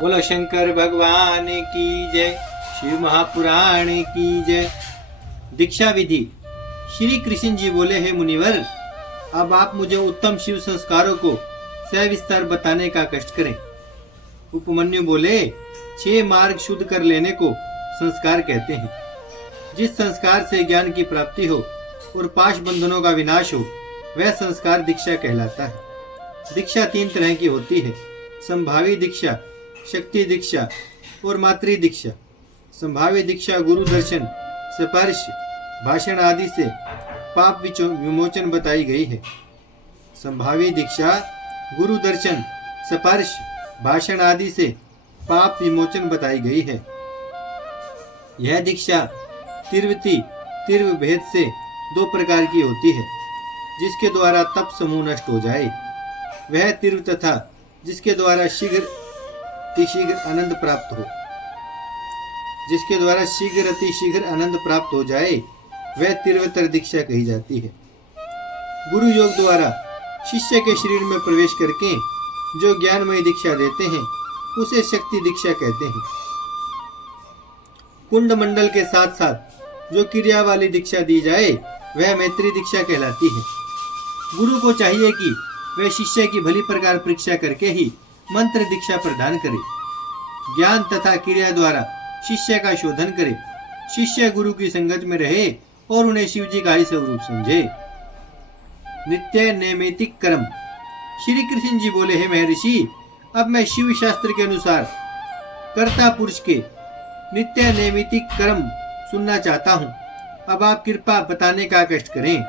बोलो शंकर भगवान की जय, शिव महापुराण की जय। दीक्षा विधि। श्री कृष्ण जी बोले, हे मुनिवर, अब आप मुझे उत्तम शिव संस्कारों को सविस्तार बताने का कष्ट करें। उपमन्यु बोले, 6 मार्ग शुद्ध कर लेने को संस्कार कहते हैं। जिस संस्कार से ज्ञान की प्राप्ति हो और पाश बंधनों का विनाश हो, वह संस्कार दीक्षा कहलाता है। दीक्षा 3 तरह की होती है: संभावी दीक्षा, शक्ति दीक्षा और मातृ दीक्षा। संभावी दीक्षा गुरु दर्शन, स्पर्श, भाषण आदि से पाप विमोचन बताई गई है। संभावी दीक्षा गुरु दर्शन, स्पर्श, भाषण आदि से पाप विमोचन बताई गई है। यह दीक्षा तिर्वती तिर्व भेद से 2 प्रकार की होती है, जिसके द्वारा तप समूह नष्ट हो जाए वह तिर्व, तथा जिसके द्वारा शीघ्र आनंद प्राप्त हो। जिसके द्वारा शीघ्र आनंद प्राप्त हो जाए वह तिर्वतर दीक्षा कही जाती है। गुरु योग द्वारा शिष्य के शरीर में प्रवेश करके जो ज्ञानमय दीक्षा देते हैं उसे शक्ति दीक्षा कहते हैं। कुंड मंडल के साथ साथ जो क्रिया वाली दीक्षा दी जाए वह मैत्री दीक्षा कहलाती है। गुरु को चाहिए कि वह शिष्य की भली प्रकार परीक्षा करके ही मंत्र दीक्षा प्रदान करे। ज्ञान तथा क्रिया द्वारा शिष्य का शोधन करे। शिष्य गुरु की संगत में रहे और उन्हें शिव जी का ही स्वरूप समझे। नित्य नैमित्तिक कर्म। श्री कृष्ण जी बोले, हे महर्षि, अब मैं शिव शास्त्र के अनुसार कर्ता पुरुष के नित्य नैमित्तिक कर्म सुनना चाहता हूँ। अब आप कृपा बताने का कष्ट करें।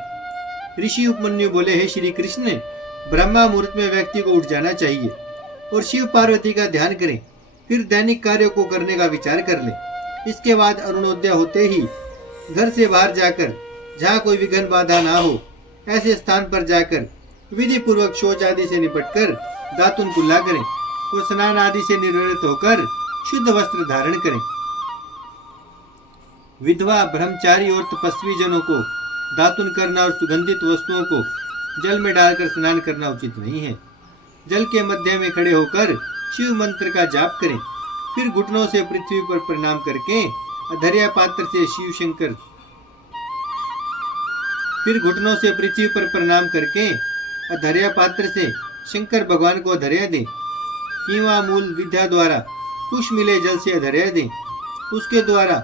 ऋषि उपमन्यु बोले, हे श्री कृष्ण, ब्रह्मा मुहूर्त में व्यक्ति को उठ जाना चाहिए और शिव पार्वती का ध्यान करें। फिर दैनिक कार्यों को करने का विचार कर ले। इसके बाद अरुणोदय होते ही घर से बाहर जाकर, जहाँ कोई विघ्न बाधा ना हो, ऐसे स्थान पर जाकर विधि पूर्वक शौच आदि से निपटकर दातुन कुल्ला करें और स्नान आदि से निर्वृत होकर शुद्ध वस्त्र धारण करें। विधवा, ब्रह्मचारी और तपस्वी जनों को दातुन करना और सुगंधित वस्तुओं को जल में डालकर स्नान करना उचित नहीं है। जल के मध्य में खड़े होकर शिव मंत्र का जाप करें। फिर घुटनों से पृथ्वी पर प्रणाम करके अधर्या पात्र से शंकर भगवान को अधर्या दें। कीवा मूल विद्या द्वारा कुश मिले जल से अधर्या दें। उसके द्वारा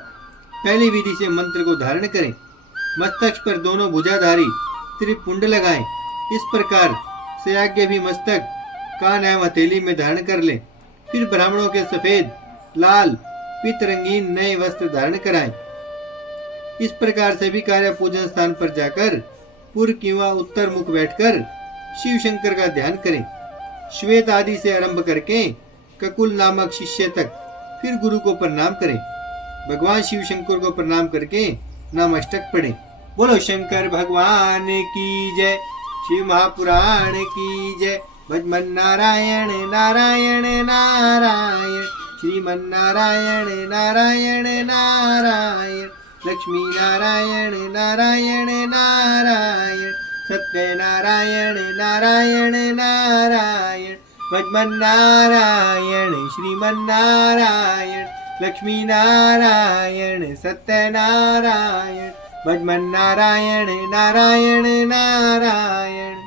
पहली विधि से मंत्र को धारण करें। मस्तक पर दोनों भुजाधारी त्रिपुंड लगाएं। इस प्रकार से आगे भी मस्तक, कान एवं हथेली में धारण कर लें। फिर ब्राह्मणों के सफेद, लाल, पीत रंगीन नए वस्त्र धारण कराएं। इस प्रकार सभी कार्य पूजन स्थान पर जाकर पूर्व किंवा उत्तर मुख बैठकर शिव शंकर का ध्यान करें। श्वेत आदि से आरंभ करके ककुल नामक शिष्य तक, फिर गुरु को प्रणाम करें। भगवान शिव शंकर को प्रणाम करके नामाष्टक पढ़ें। बोलो शंकर भगवान की जय, शिव महापुराण की जय। भजमन नारायण नारायण नारायण, श्रीमन नारायण नारायण नारायण, लक्ष्मी नारायण नारायण नारायण, सत्य नारायण नारायण नारायण। भजमन नारायण, श्रीमन नारायण, लक्ष्मी नारायण, सत्य नारायण। भजमन नारायण नारायण नारायण।